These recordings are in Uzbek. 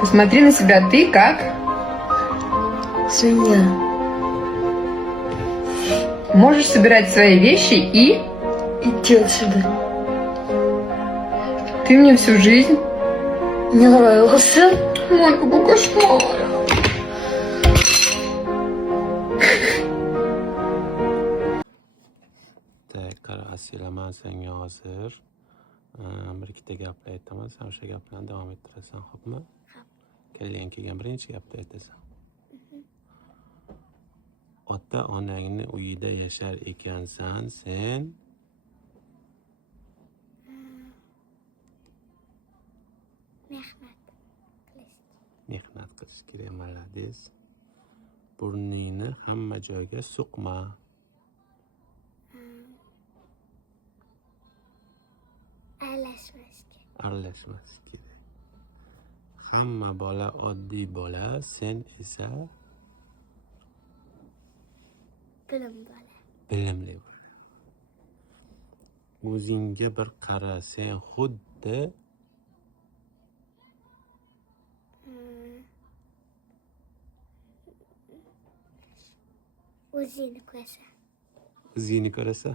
Посмотри на себя, ты как? Свинья. Можешь собирать свои вещи и... Иди отсюда. Ты мне всю жизнь... Не нравился. Ой, какой кошмар. Qara Asila, men senga hozir bir ikkita gaplar aytaman, sen o'sha gaplarni davom ettirasan, xo'pmi? Kelgan kelgan birinchi gapni aytasan. Ota onangni uyida yashar ekansan, sen mehnat qilish kerak, malades. Burningni hamma joyga suqma. Aralashmas kerak. Hamma bola oddiy bola, sen esa bilimli bola. O'zingga bir qara, sen xuddi o'zingni ko'rasan.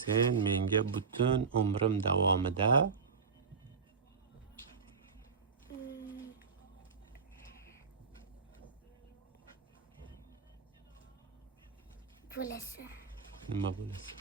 Sen menga butun umrim davomida nima bo'lasan?